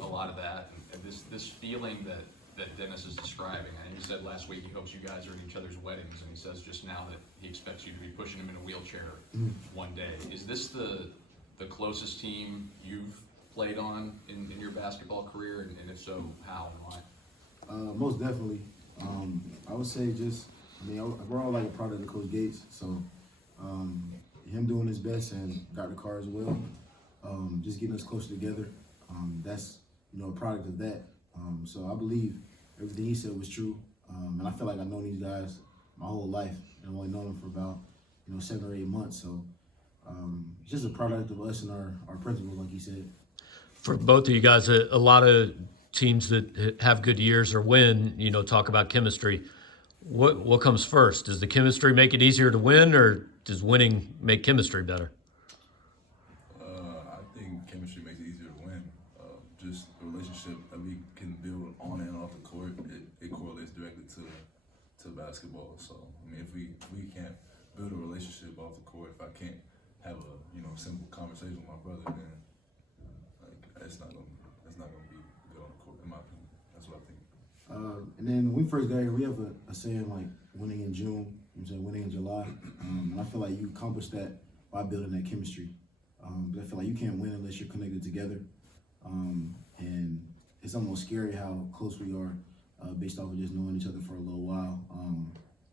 a lot of that, and this feeling that Dennis is describing. And he said last week he hopes you guys are at each other's weddings, and he says just now that he expects you to be pushing him in a wheelchair one day. Is this the closest team you've played on in your basketball career, and if so, how and why? Most definitely. I would say we're all like a product of Coach Gates, so him doing his best and Dr. Carr as well, just getting us closer together. That's a product of that. So I believe everything he said was true, and I feel like I've known these guys my whole life, and I've only known them for about 7 or 8 months. So it's just a product of us and our principles, like he said. For both of you guys, a lot of teams that have good years or win, talk about chemistry. What comes first? Does the chemistry make it easier to win, or does winning make chemistry better? I think chemistry makes it easier to win. Just the relationship that we can build on and off the court, it correlates directly to basketball. So if we can't build a relationship off the court, if I can't have a simple conversation with my brother, then it's not gonna be good on the court, in my opinion. That's what I think. And then when we first got here, we have a saying like winning in June, winning in July. And I feel like you accomplish that by building that chemistry. But I feel like you can't win unless you're connected together. And it's almost scary how close we are based off of just knowing each other for a little while.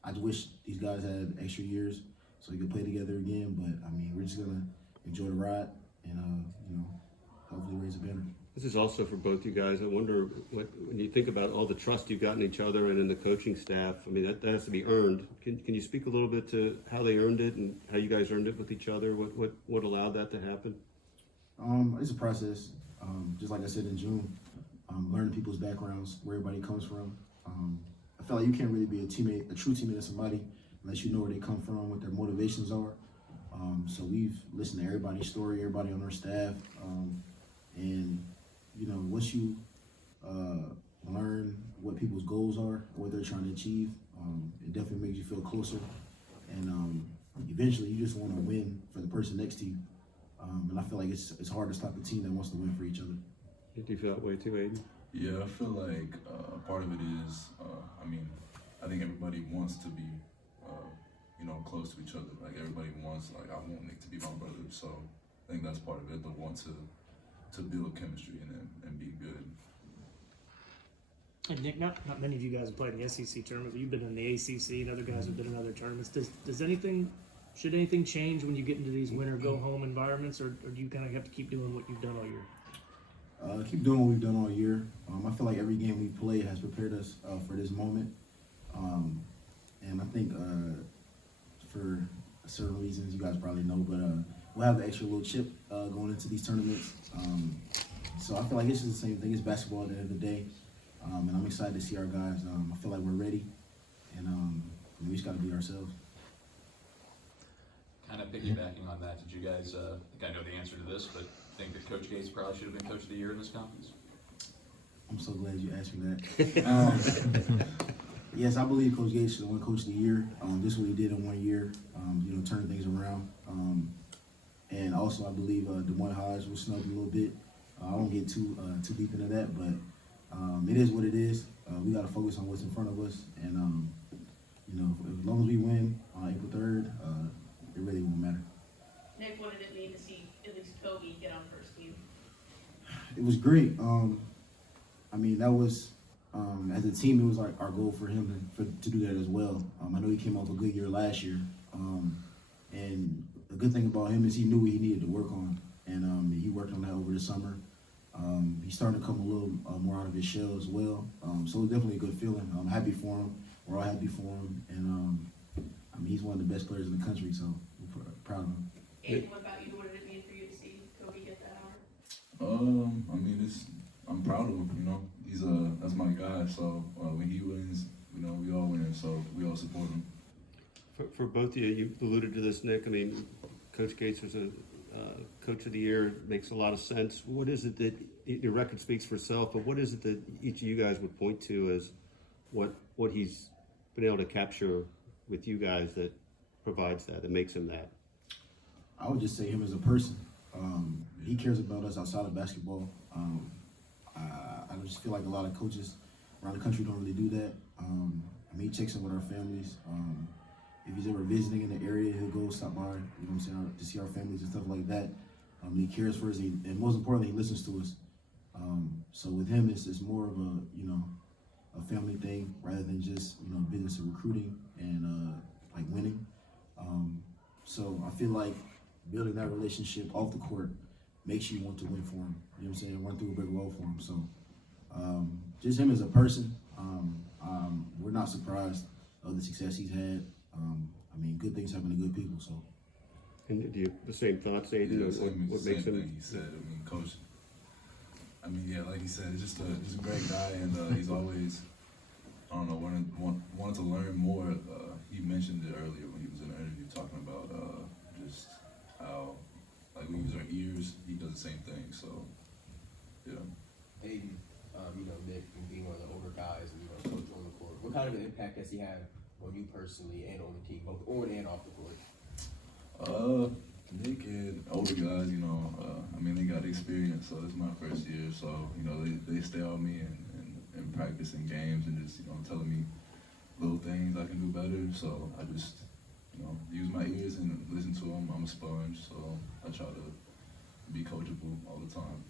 I just wish these guys had extra years so we could play together again. But we're just gonna enjoy the ride and hopefully raise a banner. This is also for both you guys. I wonder when you think about all the trust you've got in each other and in the coaching staff. That has to be earned. Can you speak a little bit to how they earned it and how you guys earned it with each other? What allowed that to happen? It's a process. Just like I said in June, learning people's backgrounds, where everybody comes from. I feel like you can't really be a true teammate of somebody unless you know where they come from, what their motivations are. So we've listened to everybody's story, everybody on our staff, and once you learn what people's goals are, what they're trying to achieve, it definitely makes you feel closer. And eventually, you just want to win for the person next to you. And I feel like it's hard to stop a team that wants to win for each other. Do you feel that way too, Aidan? Yeah, I feel like part of it is, I think everybody wants to be, close to each other. Like everybody wants, I want Nick to be my brother. So I think that's part of it. The want to build chemistry and be good. And Nick, not many of you guys have played in the SEC tournament, but you've been in the ACC, and other guys have been in other tournaments. Should anything change when you get into these win or go home environments, or do you kind of have to keep doing what you've done all year? Keep doing what we've done all year. I feel like every game we've played has prepared us for this moment. And I think for certain reasons, you guys probably know, but we'll have the extra little chip going into these tournaments. So I feel like it's just the same thing. It's basketball at the end of the day. And I'm excited to see our guys. I feel like we're ready, and we just got to be ourselves. Kind of piggybacking on that, did you guys, I think I know the answer to this, but think that Coach Gates probably should have been Coach of the Year in this conference? I'm so glad you asked me that. Yes, I believe Coach Gates should have won Coach of the Year. This is what he did in 1 year, turn things around. And also, I believe DeMont Hodge was snubbed a little bit. I won't get too deep into that, but it is what it is. We got to focus on what's in front of us, and as long as we win on April 3rd, it really won't matter. Nick, what did it mean to see at least Kobe get on first team? It was great. That was as a team, it was like our goal for him to do that as well. I know he came off a good year last year, and the good thing about him is he knew what he needed to work on, and he worked on that over the summer. He's starting to come a little more out of his shell as well. So it's definitely a good feeling. I'm happy for him. We're all happy for him, and he's one of the best players in the country, so we're proud of him. Aidan, what about you? What did it mean for you to see Kobe get that honor? I'm proud of him. He's that's my guy. So when he wins, we all win. So we all support him. For both of you, you alluded to this, Nick. Coach Gates was a Coach of the Year. Makes a lot of sense. What is it that your record speaks for itself? But what is it that each of you guys would point to as what he's been able to capture with you guys that provides that makes him that? I would just say him as a person. He cares about us outside of basketball. I just feel like a lot of coaches around the country don't really do that. I mean, he checks in with our families. If he's ever visiting in the area, he'll go stop by, you know what I'm saying, to see our families and stuff like that. He cares for us, and most importantly, he listens to us. So with him, it's more of a, you know, a family thing rather than just, you know, business of recruiting and like winning. So I feel like building that relationship off the court makes you want to win for him. You know what I'm saying? Run through a brick wall for him. So just him as a person, we're not surprised of the success he's had. I mean, good things happen to good people. So. And do you the same thoughts, Aidan? Yeah, Of same what makes thing him? he said. I mean, coach. I mean, yeah, like he said, just a great guy, and he's always, I don't know, wanted to learn more. He mentioned it earlier when he was in an interview talking about just how, like, we use our ears. He does the same thing. So, yeah. Aidan, you know, Nick, and being one of the older guys, and, you know, coach on the court, what kind of an impact has he had on you personally and on the team, both on and off the court? Nick and older guys, you know, I mean, they got experience, so it's my first year, so, you know, they stay on me and practicing games and just, you know, telling me little things I can do better, so I just, you know, use my ears and listen to them. I'm a sponge, so I try to be coachable all the time.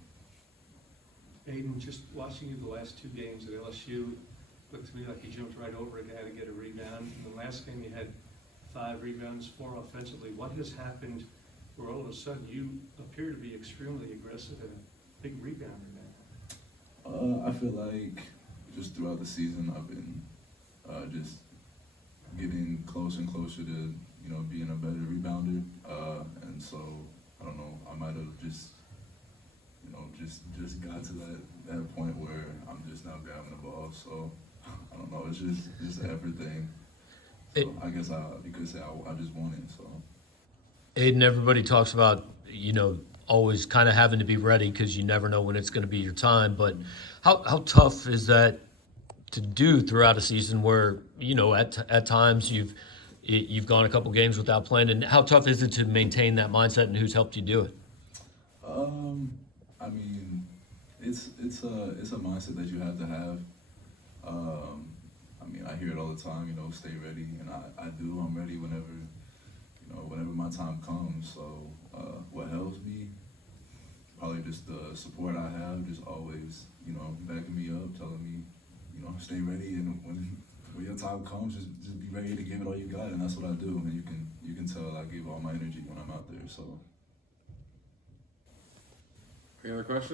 Aidan, just watching you the last two games at LSU, looked to me like you jumped right over a guy to get a rebound. In the last game, you had 5 rebounds, 4 offensively. What has happened where all of a sudden you appear to be extremely aggressive and a big rebounder now? I feel like just throughout the season, I've been just getting closer and closer to, you know, being a better rebounder. And so, I don't know, I might have just, you know, just got to that point where I'm just now grabbing the ball. So, I don't know, it's just an effort thing. So I guess you could say I just won it, so. Aidan, everybody talks about, you know, always kind of having to be ready because you never know when it's going to be your time. But how tough is that to do throughout a season where, you know, at times you've gone a couple games without playing, and how tough is it to maintain that mindset, and who's helped you do it? I mean, it's a mindset that you have to have. I mean, I hear it all the time, you know, stay ready, and I do. I'm ready whenever, you know, whenever my time comes. So what helps me, probably just the support I have, just always, you know, backing me up, telling me, you know, stay ready, and when your time comes, just be ready to give it all you got, and that's what I do. And you can tell I give all my energy when I'm out there. So. Any other questions?